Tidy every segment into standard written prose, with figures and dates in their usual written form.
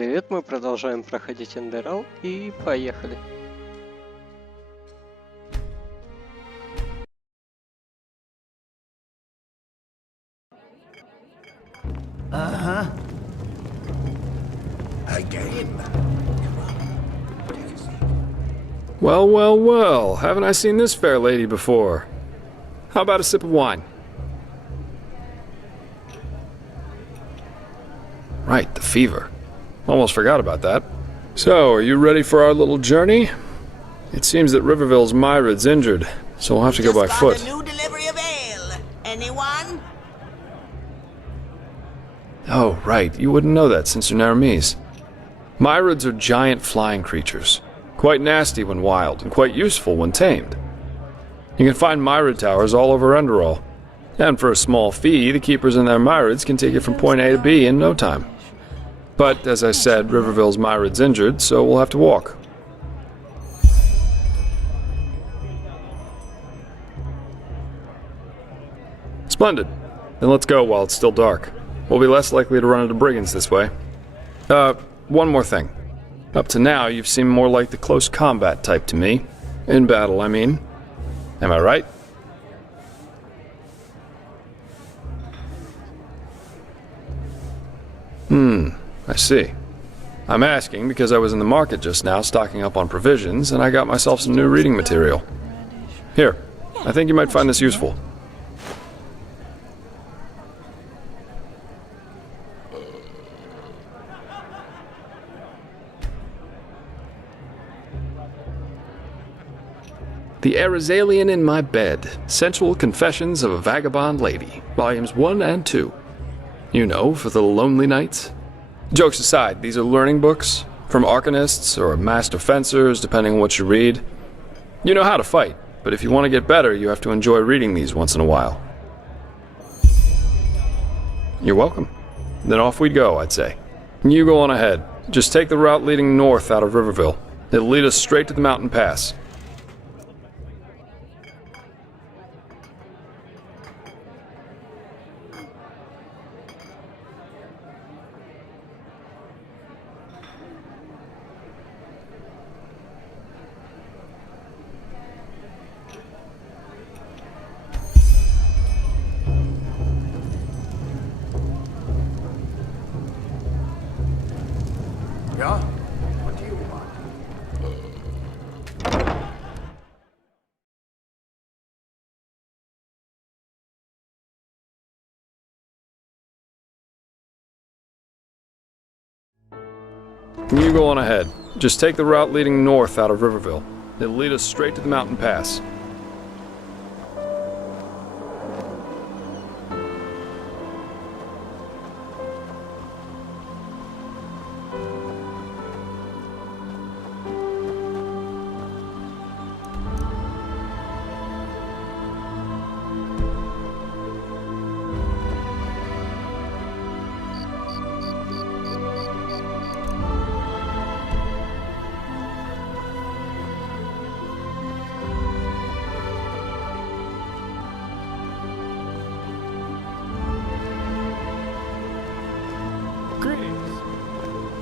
привет, мы продолжаем проходить Enderal и поехали. Again. Well, well, well, haven't I seen this fair lady before? How about a sip of wine? Right, the fever. Almost forgot about that. So, are you ready for our little journey? It seems that Riverville's Myrid's injured, so we'll have to go by foot. Just got a new delivery of ale. Anyone? Oh, right, you wouldn't know that since you're Naramese. Myrids are giant flying creatures. Quite nasty when wild, and quite useful when tamed. You can find Myrid towers all over Enderal. And for a small fee, the keepers and their Myrids can take you from point A to B in no time. But, as I said, Riverville's Myrid's injured, so we'll have to walk. Splendid. Then let's go while it's still dark. We'll be less likely to run into brigands this way. One more thing. Up to now, you've seemed more like the close combat type to me. In battle, I mean. Am I right? I see. I'm asking because I was in the market just now stocking up on provisions, and I got myself some new reading material. Here, I think you might find this useful. The Arizalian in My Bed, Sensual Confessions of a Vagabond Lady, Volumes 1 and 2. You know, for the lonely nights. Jokes aside, these are learning books, from arcanists or master fencers, depending on what you read. You know how to fight, but if you want to get better, you have to enjoy reading these once in a while. You're welcome. Then off we'd go, I'd say. You go on ahead. Just take the route leading north out of Riverville. It'll lead us straight to the mountain pass. Yeah? What do you want? You go on ahead. Just take the route leading north out of Riverville. It'll lead us straight to the mountain pass.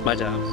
Madame.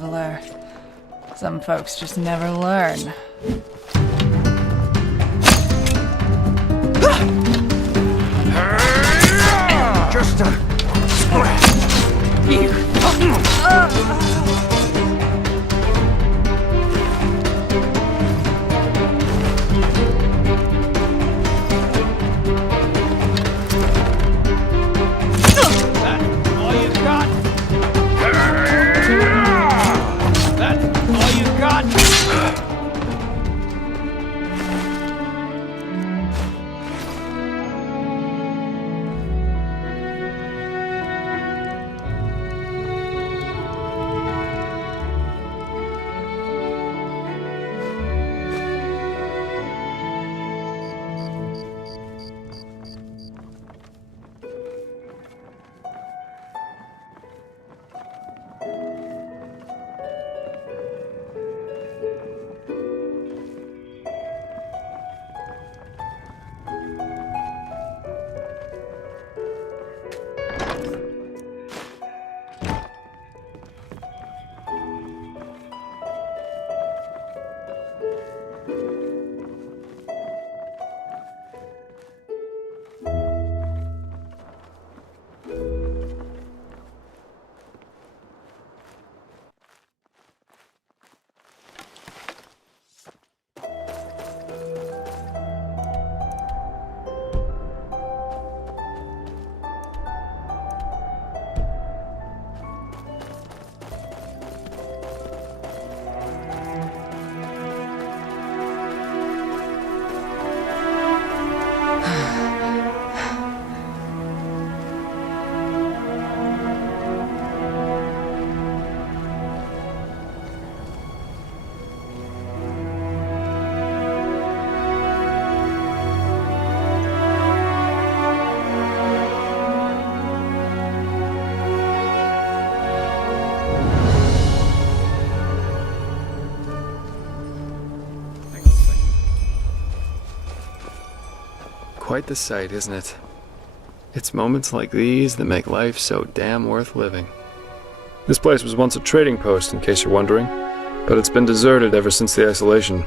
traveler. Some folks just never learn. Just a scratch. All you got? That's all you got? Quite the sight, isn't it? It's moments like these that make life so damn worth living. This place was once a trading post, in case you're wondering, but it's been deserted ever since the isolation.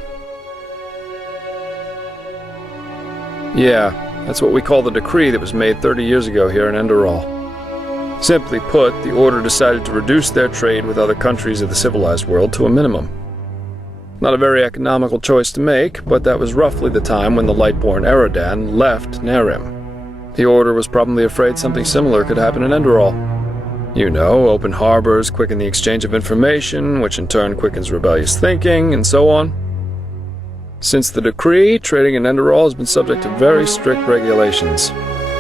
Yeah, that's what we call the decree that was made 30 years ago here in Enderal. Simply put, the Order decided to reduce their trade with other countries of the civilized world to a minimum. Not a very economical choice to make, but that was roughly the time when the Lightborn Eridan left Nerim. The Order was probably afraid something similar could happen in Enderal. You know, open harbors quicken the exchange of information, which in turn quickens rebellious thinking, and so on. Since the decree, trading in Enderal has been subject to very strict regulations,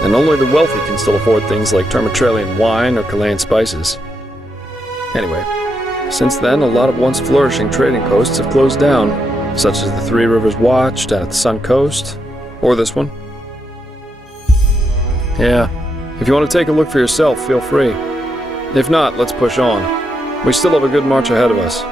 and only the wealthy can still afford things like Termatralian wine or Chilean spices. Anyway, since then, a lot of once flourishing trading posts have closed down, such as the Three Rivers Watch down at the Sun Coast, or this one. Yeah, if you want to take a look for yourself, feel free. If not, let's push on. We still have a good march ahead of us.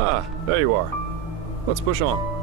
Ah, there you are. Let's push on.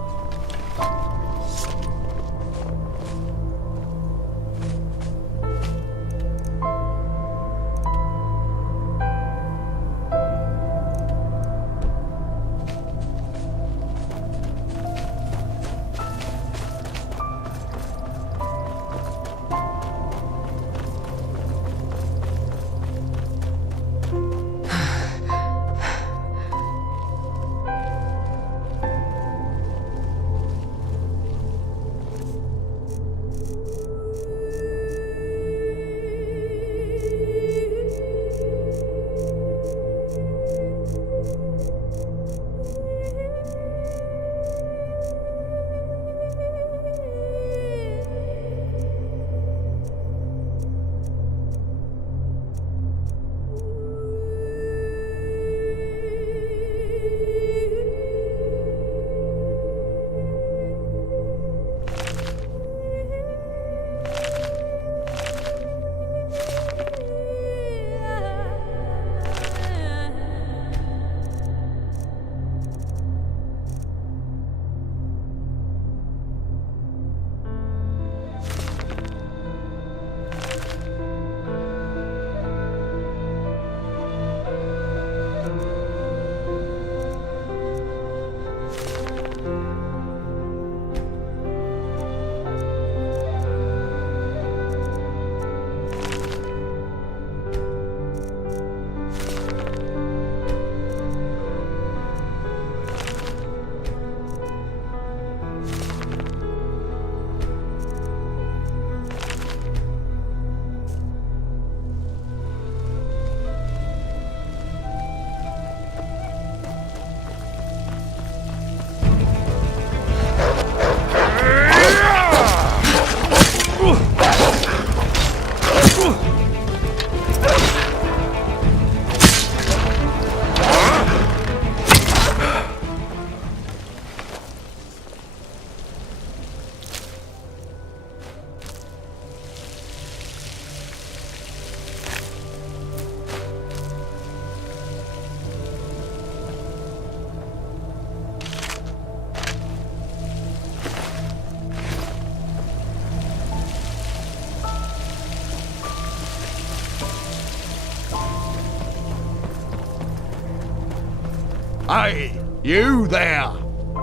Hey, you there!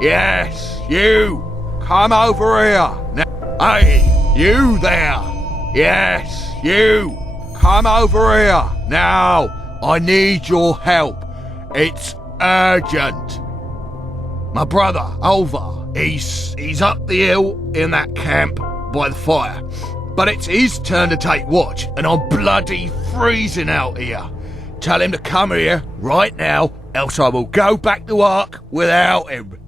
Yes, you! Come over here! Now, hey, you there! Yes, you! Come over here! Now, I need your help. It's urgent. My brother, Alvar, he's up the hill in that camp by the fire. But it's his turn to take watch, and I'm bloody freezing out here. Tell him to come here right now, else I will go back to Ark without him.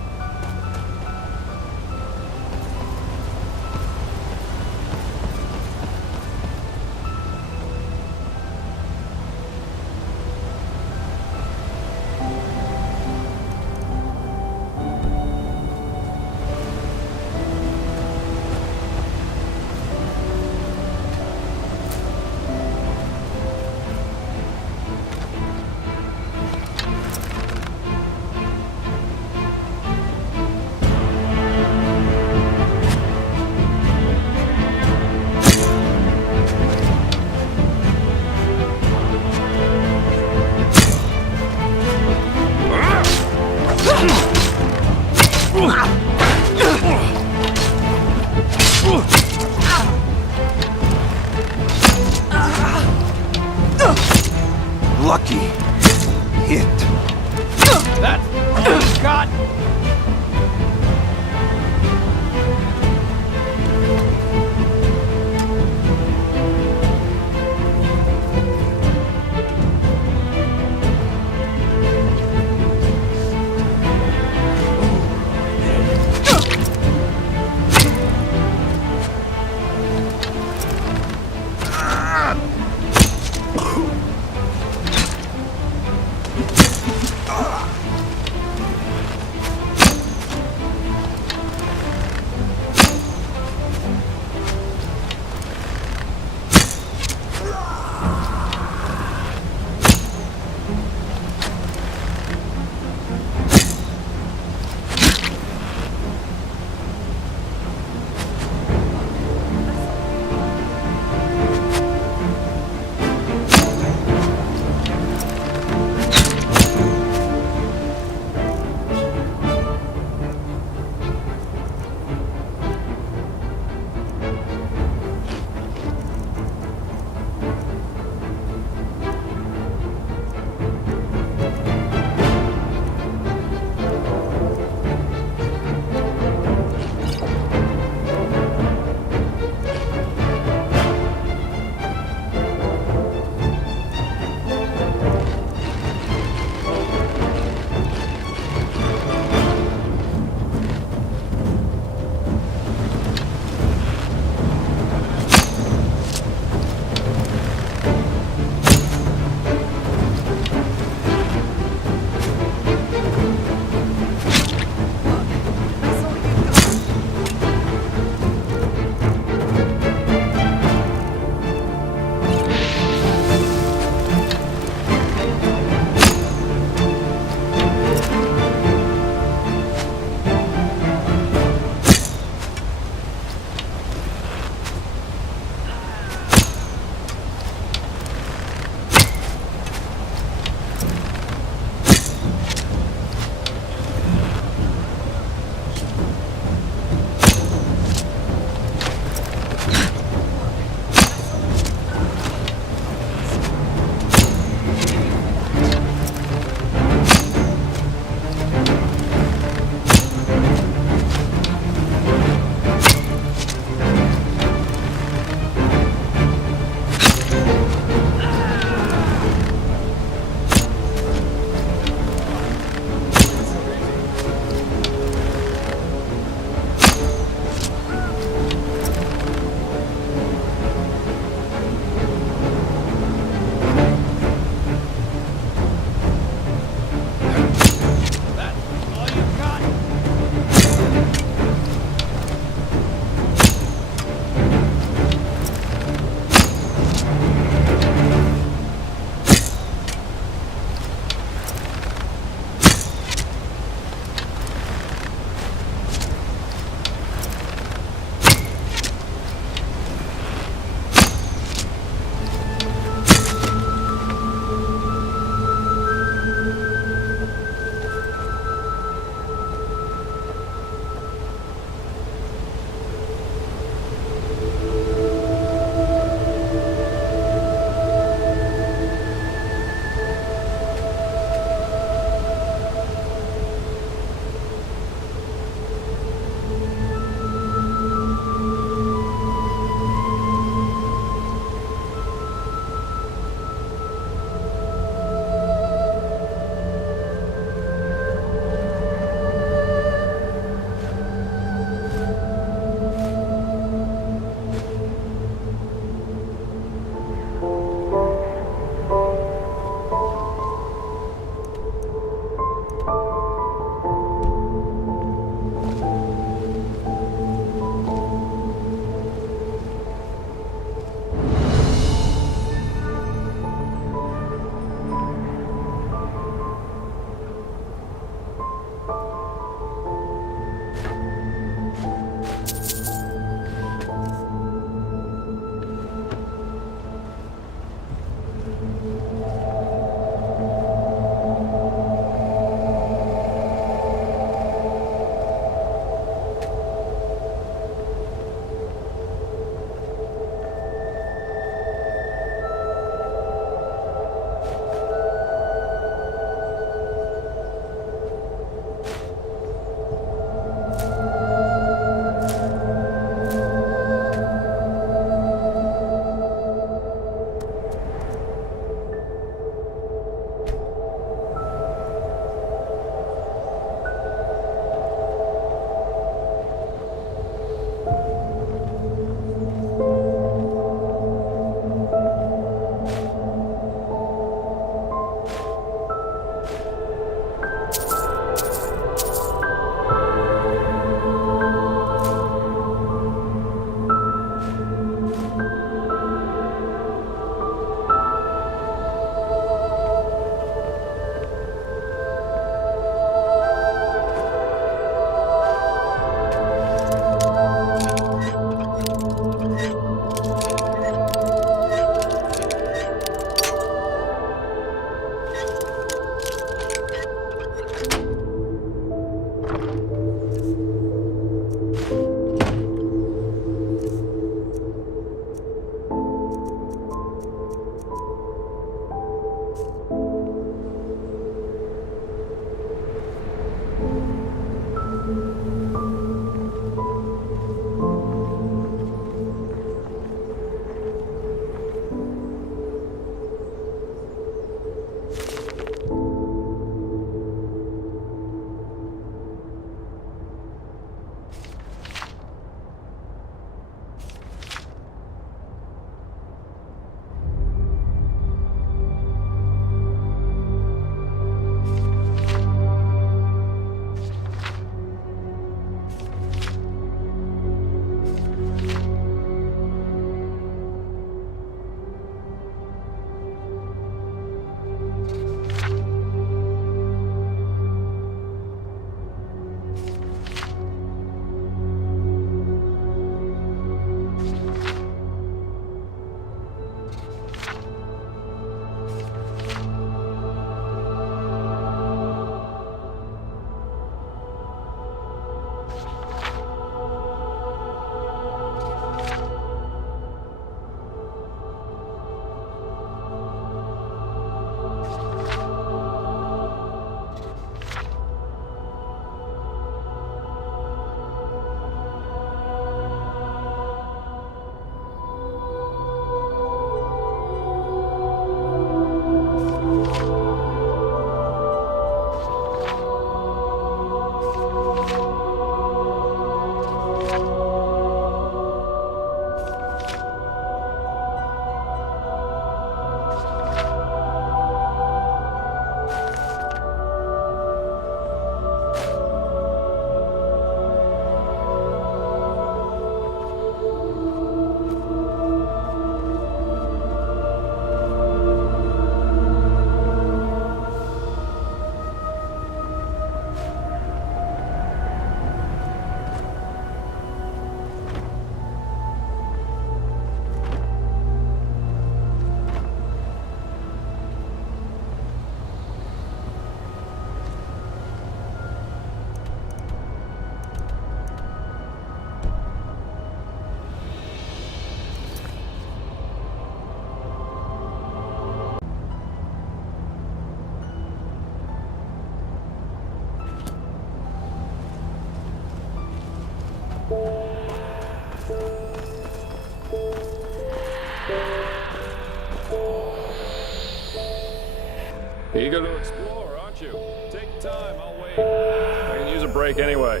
Eager to explore, aren't you? Take your time, I'll wait. I can use a break anyway.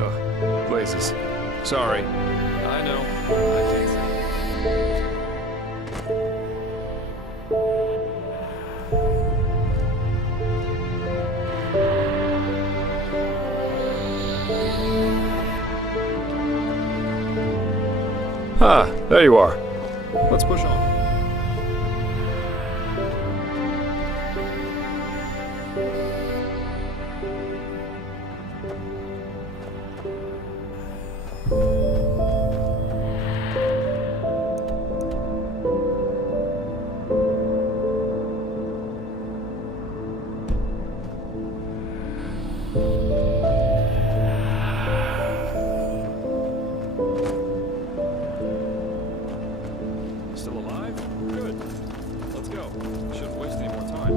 Ugh, blazes. Sorry. I know. I can't sing. Ah, there you are. Let's push on. Still alive? Good. Let's go. Shouldn't waste any more time.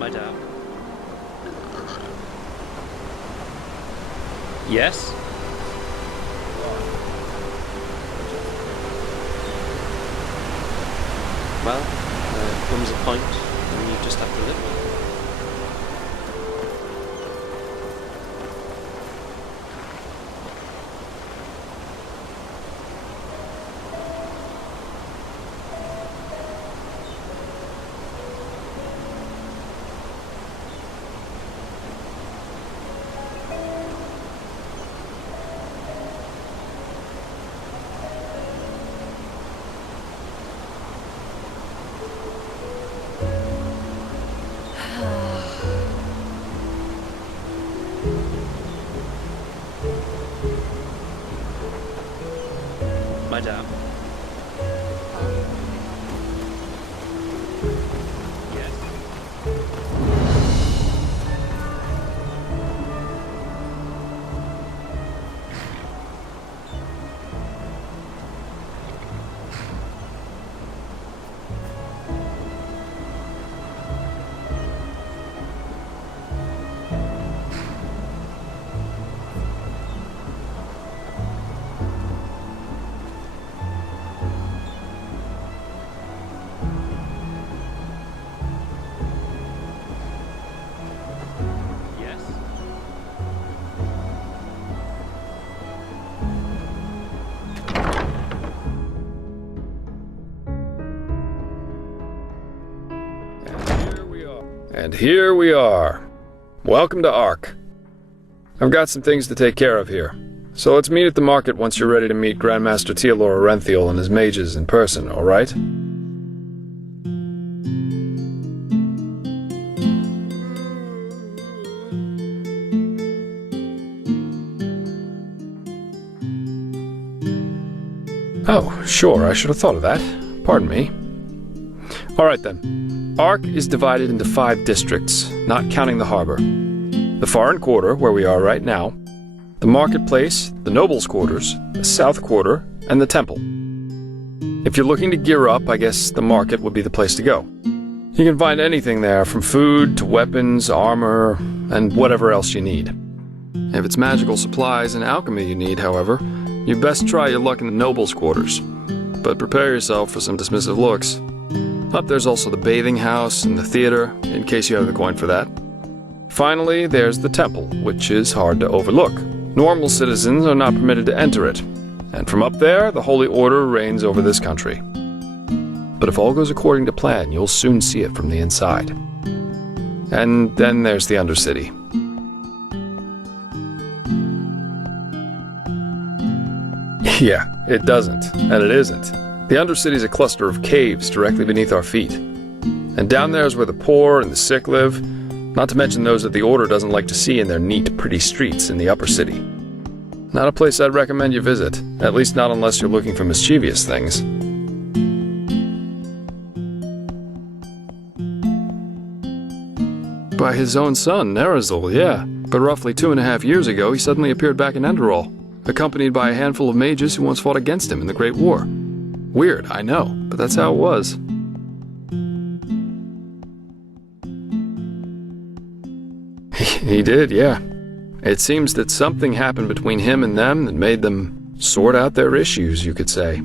Madame. Yes? Well, there comes a point when you just have to live with it. My dad. Yes. Yes. And here we are. Welcome to Ark. I've got some things to take care of here. So let's meet at the market once you're ready to meet Grandmaster Tealor Orenthiel and his mages in person, alright? Oh, sure, I should have thought of that. Pardon me. Alright then. Ark is divided into 5 districts, not counting the harbor. The Foreign Quarter, where we are right now, the Marketplace, the Nobles' Quarters, the South Quarter, and the Temple. If you're looking to gear up, I guess the market would be the place to go. You can find anything there, from food to weapons, armor, and whatever else you need. If it's magical supplies and alchemy you need, however, you best try your luck in the Nobles' Quarters. But prepare yourself for some dismissive looks. Up there's also the bathing house and the theater, in case you have the coin for that. Finally, there's the temple, which is hard to overlook. Normal citizens are not permitted to enter it, and from up there, the Holy Order reigns over this country. But if all goes according to plan, you'll soon see it from the inside. And then there's the Undercity. Yeah, it doesn't, and it isn't. The Undercity's a cluster of caves directly beneath our feet. And down there is where the poor and the sick live, not to mention those that the Order doesn't like to see in their neat, pretty streets in the upper city. Not a place I'd recommend you visit, at least not unless you're looking for mischievous things. By his own son, Nerazil, yeah. But roughly 2.5 years ago, he suddenly appeared back in Enderal, accompanied by a handful of mages who once fought against him in the Great War. Weird, I know, but that's how it was. He did, yeah. It seems that something happened between him and them that made them sort out their issues, you could say.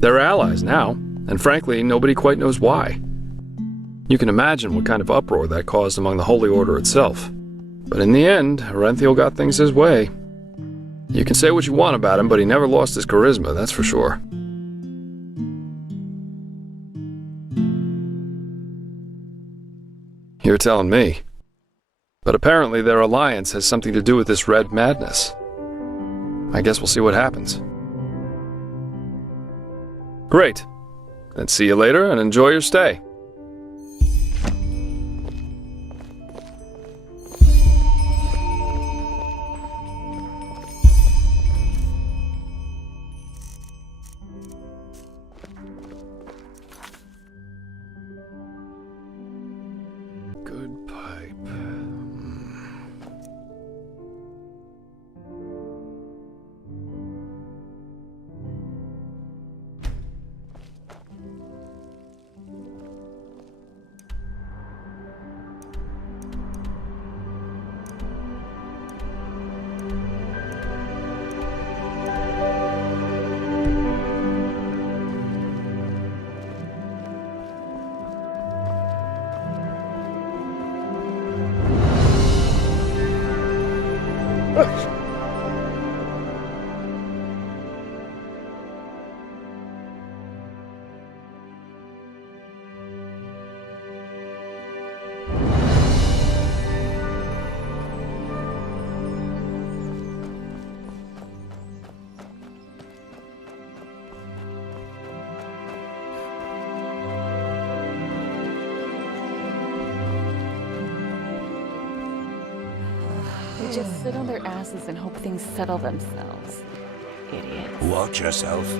They're allies now, and frankly, nobody quite knows why. You can imagine what kind of uproar that caused among the Holy Order itself. But in the end, Orenthiel got things his way. You can say what you want about him, but he never lost his charisma, that's for sure. You're telling me. But apparently their alliance has something to do with this red madness. I guess we'll see what happens. Great. Then see you later and enjoy your stay. Good pipe. They just sit on their asses and hope things settle themselves. Idiots. Watch yourself. Be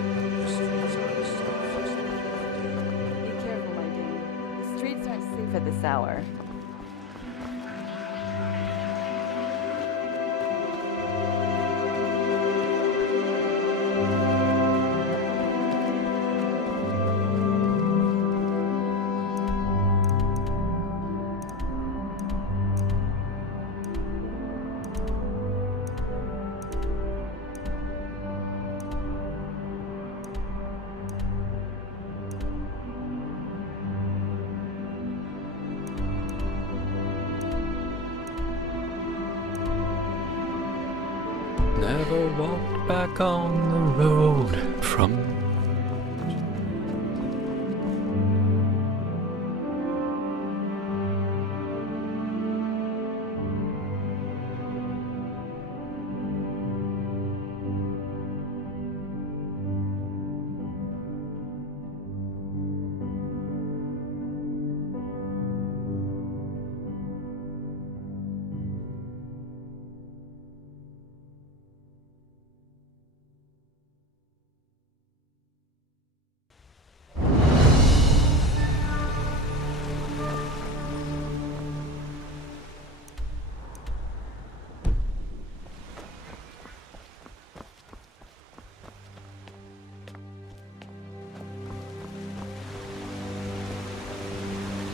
careful, my Dane. The streets aren't safe at this hour. Never walked back on the road from.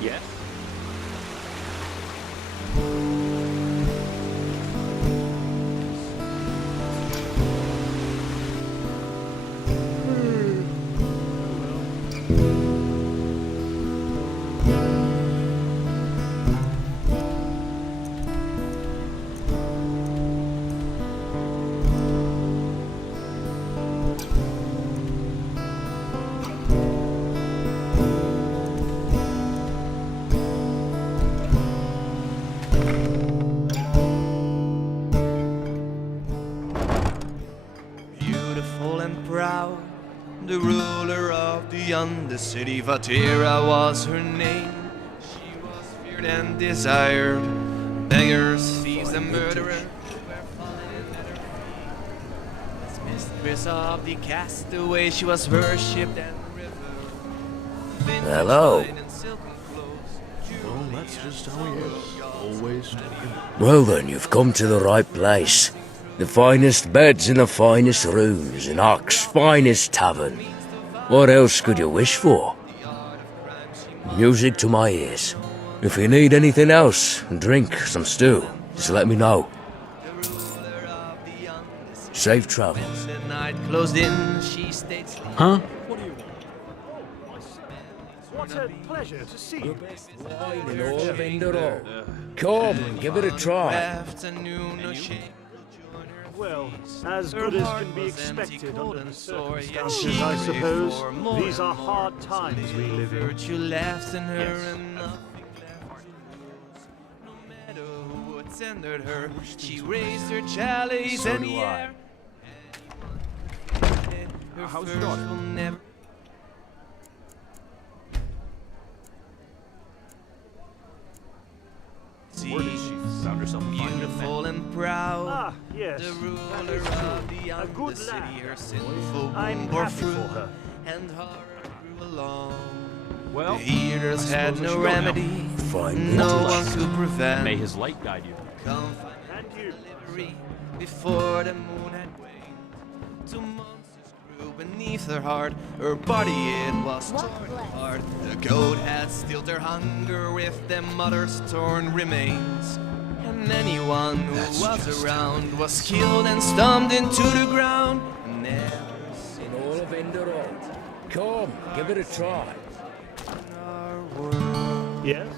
Yes? Beautiful and proud, the ruler of the Undercity, Vatira was her name. She was feared and desired. Beggars, thieves, and murderers were fallen at her feet. As mistress of the castaway, she was worshipped and revered. Hello. In silken clothes, Well, that's just how he is. Always. Well then, you've come to the right place. The finest beds in the finest rooms in Ox's finest tavern. What else could you wish for? Music to my ears. If you need anything else, drink, some stew, just let me know. Safe travels. the night closed in, she stayed sleeping. Huh? What a pleasure to see you. Wine in all of Enderal. Come, give it a try. Afternoon, no shame. Well, as good as can be expected under the circumstances, I suppose. These are hard times we live in. Virtue left in her and nothing left to lose. No matter who attended her, she raised her chalice So in do the I. air. Her How's first your daughter? will never. Where did she found herself a fine young man? Beautiful and proud. Ah, yes, The that ruler is of true. the A good Undercity, lad. her sinful I'm womb bore happy fruit, for her. and horror grew along. Well, The heaters I had suppose I no should go now. remedy, Fine no vintage. one could prevent. May his light guide you. Come find And you. delivery before the moon had waned. Two monsters grew beneath her heart. Her body it was torn apart. The goat had stilled her hunger with their mother's torn remains. And anyone who was around was killed and stomped into the ground. Never seen In all of Enderal. Come, give it a try. our world. Yes?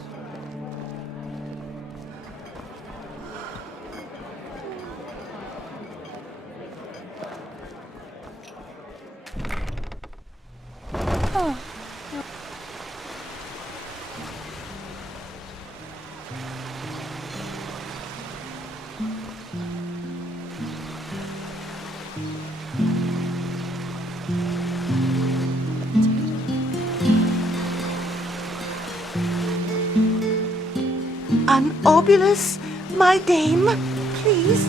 An obulus, my dame, please.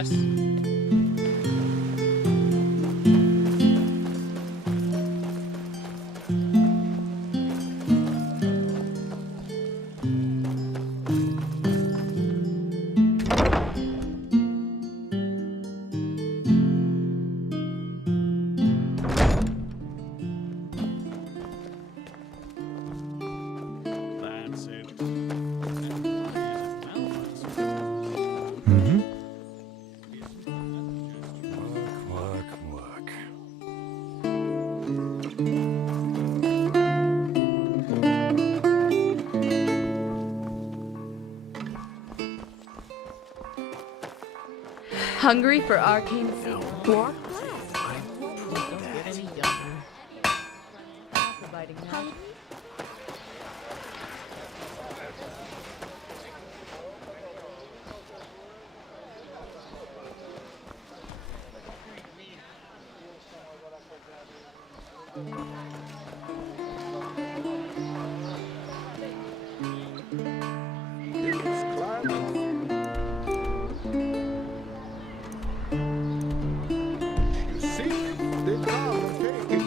Yes? That's it. Work. Hungry for arcane secrets? Walk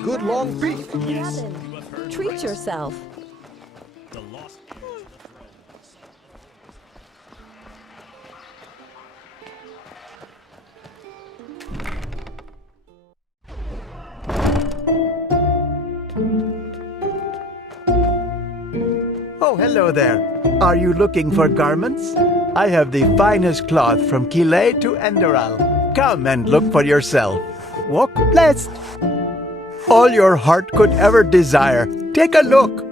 Good long feet. Treat yourself. The lost heir to the throne. Oh, hello there. Are you looking for garments? I have the finest cloth from Killet to Enderal. Come and look for yourself. Walk blessed. All your heart could ever desire. Take a look.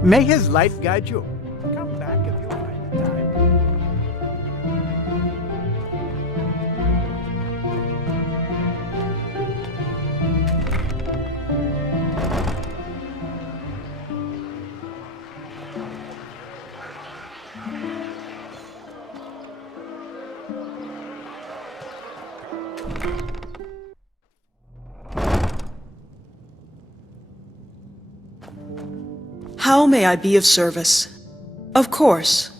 May his light guide you. Come back if you find the time. How may I be of service? Of course.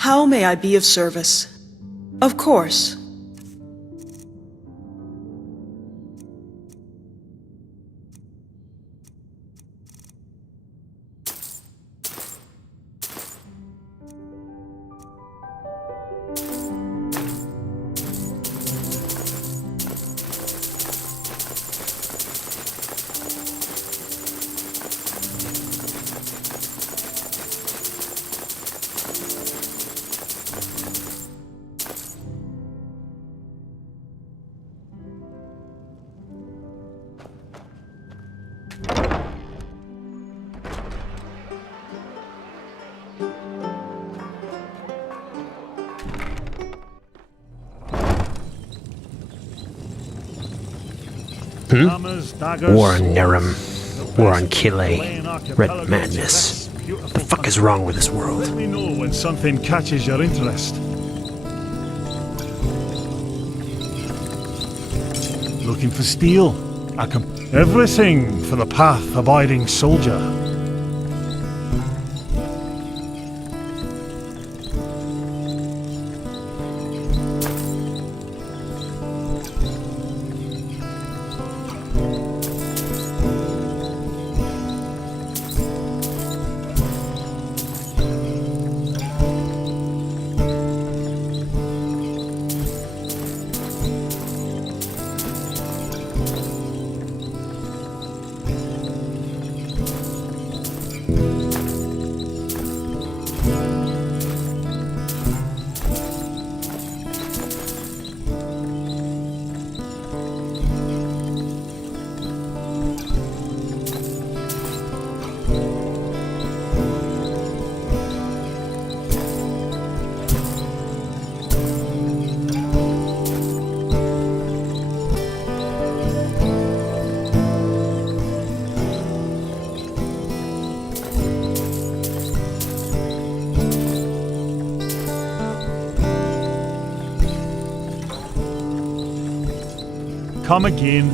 How may I be of service? Of course. War on Nerum. War on Kile. Red madness. The fuck is wrong with this world? Let me know when something catches your interest. Looking for steel? I can... Everything for the path-abiding soldier. Come again.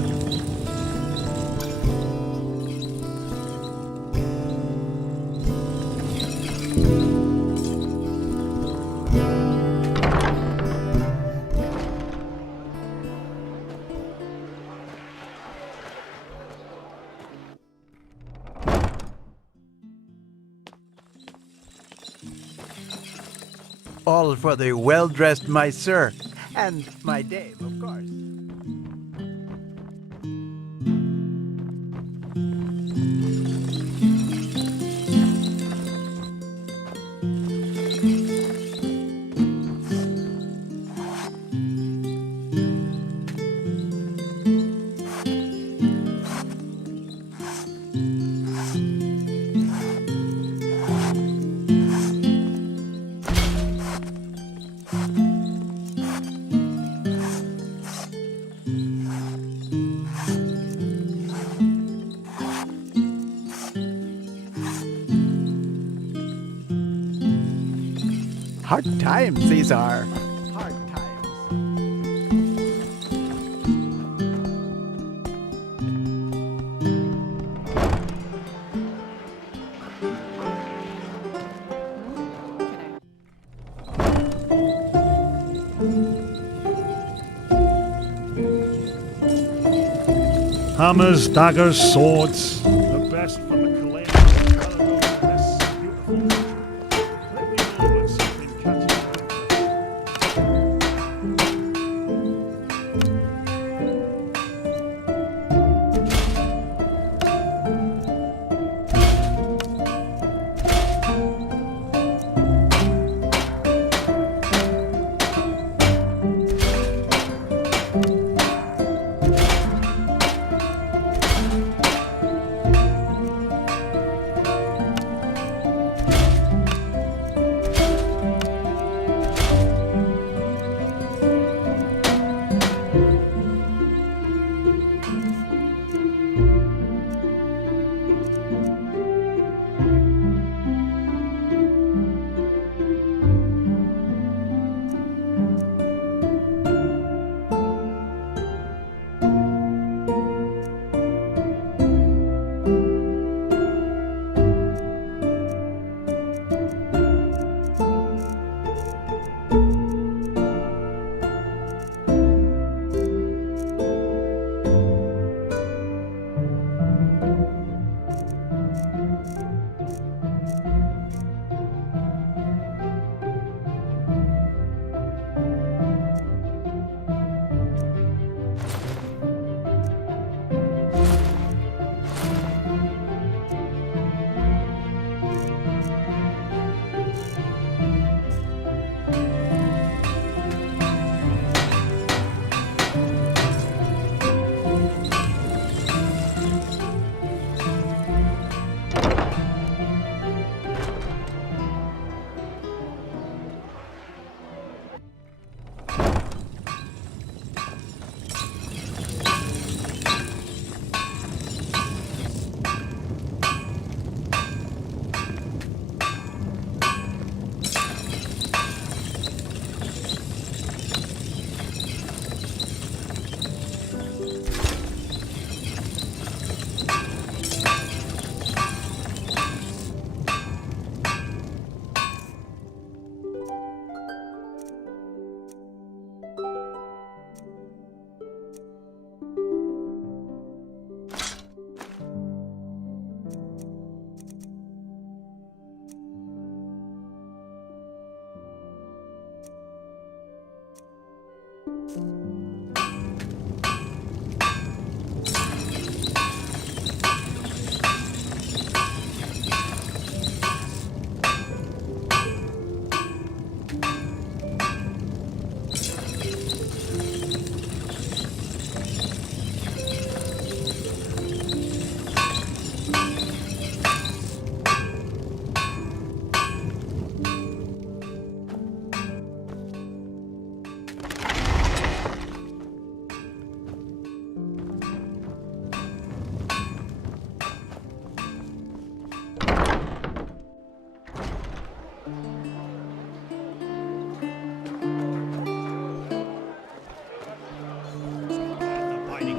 All for the well-dressed my sir, and my dame, of course. Hard times these are. Hard times. Hammers, daggers, swords. The best from the Kalane. This beautiful country. Let me know when something catches your interest.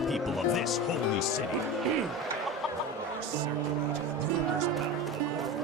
People of this holy city. Circulate rumors about the Lord.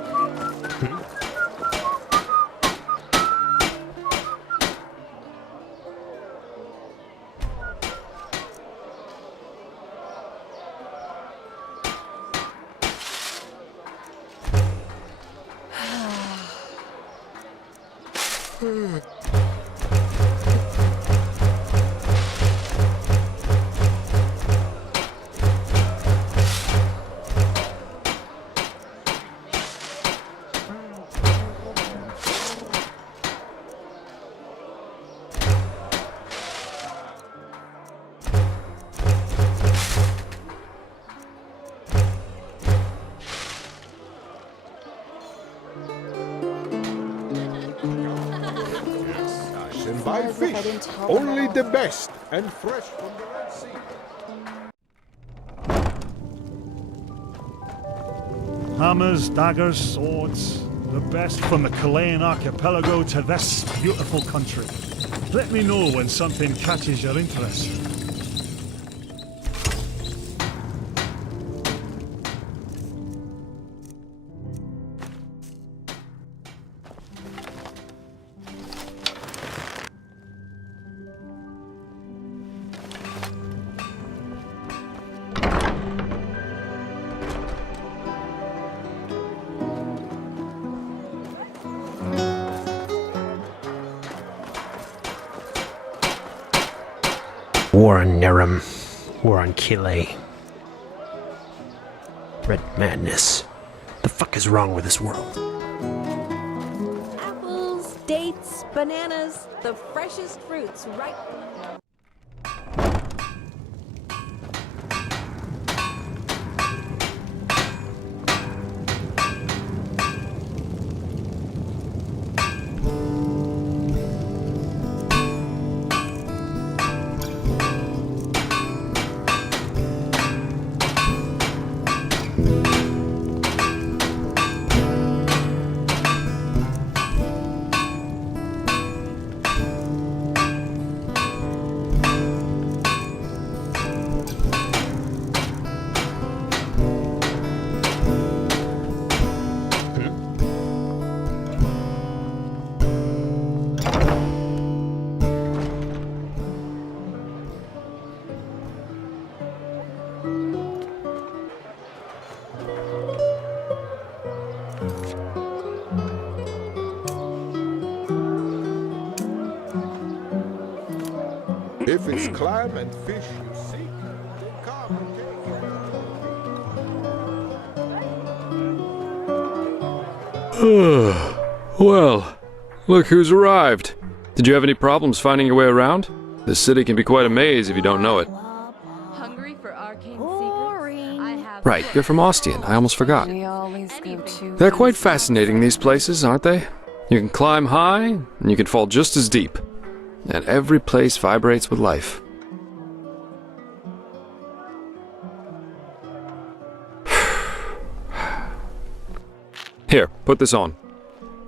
And buy fish, only the best and fresh from the Red Sea. Hammers, daggers, swords, the best from the Chilean archipelago to this beautiful country. Let me know when something catches your interest. War on Nerum. War on Kile. Red madness. The fuck is wrong with this world? Apples, dates, bananas, the freshest fruits right. If it's clam and fish you seek, then come and take it. Well, look who's arrived. Did you have any problems finding your way around? This city can be quite a maze if you don't know it. Hungry for arcane secrets? I have Right, you're from Ostian. I almost forgot. We always go too. They're quite fascinating, these places, aren't they? You can climb high, and you can fall just as deep. And every place vibrates with life. Here, put this on.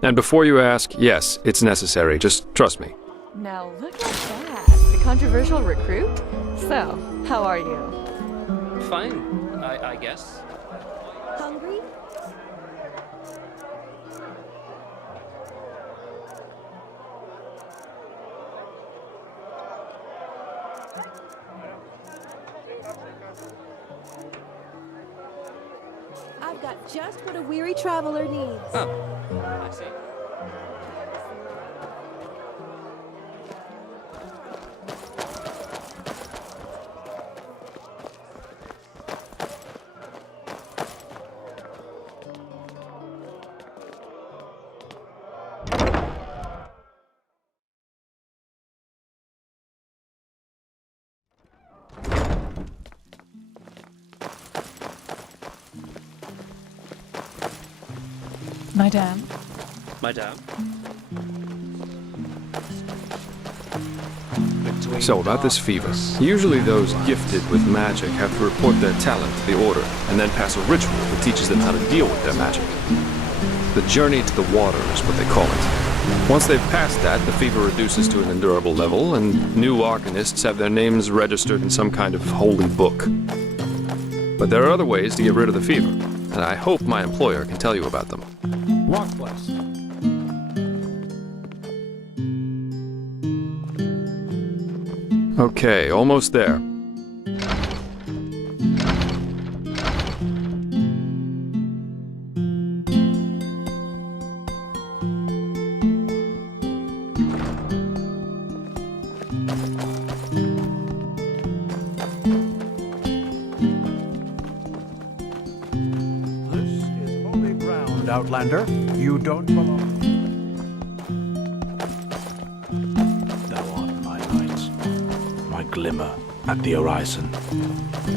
And before you ask, yes, it's necessary. Just trust me. Now look at that. The controversial recruit? So, how are you? Fine, I guess. Hungry? I've got just what a weary traveler needs. Oh, I see. Madame? Madame? So, about this fever. Usually those gifted with magic have to report their talent to the Order, and then pass a ritual that teaches them how to deal with their magic. The journey to the water is what they call it. Once they've passed that, the fever reduces to an endurable level, and new arcanists have their names registered in some kind of holy book. But there are other ways to get rid of the fever, and I hope my employer can tell you about them. What place? Okay, almost there. This is holy ground, Outlander. You don't belong. Thou art my light, my glimmer at the horizon.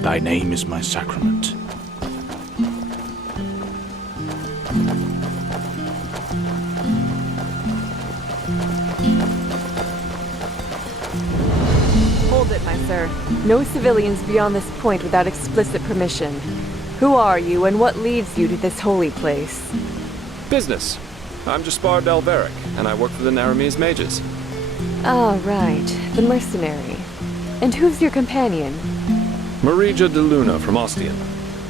Thy name is my sacrament. Hold it, my sir. No civilians beyond this point without explicit permission. Who are you, and what leads you to this holy place? Business. I'm Jaspar Dalveric, and I work for the Naramese mages. Ah, right. The mercenary. And who's your companion? Marija de Luna from Ostian,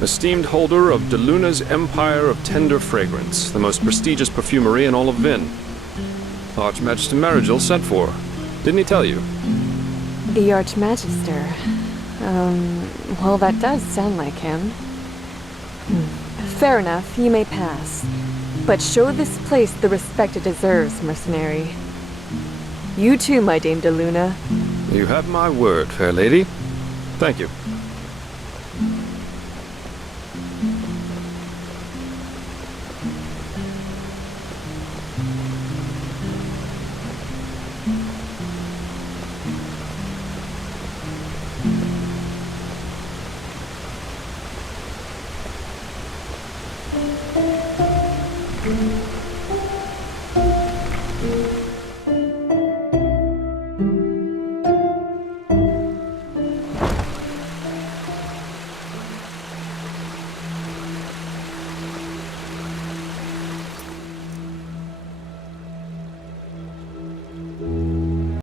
esteemed holder of de Luna's Empire of Tender Fragrance, the most prestigious perfumery in all of Vin. Archmagister Marigil sent for her. Didn't he tell you? The Archmagister. Well, that does sound like him. Fair enough, you may pass. But show this place the respect it deserves, mercenary. You too, my Dame de Luna. You have my word, fair lady. Thank you.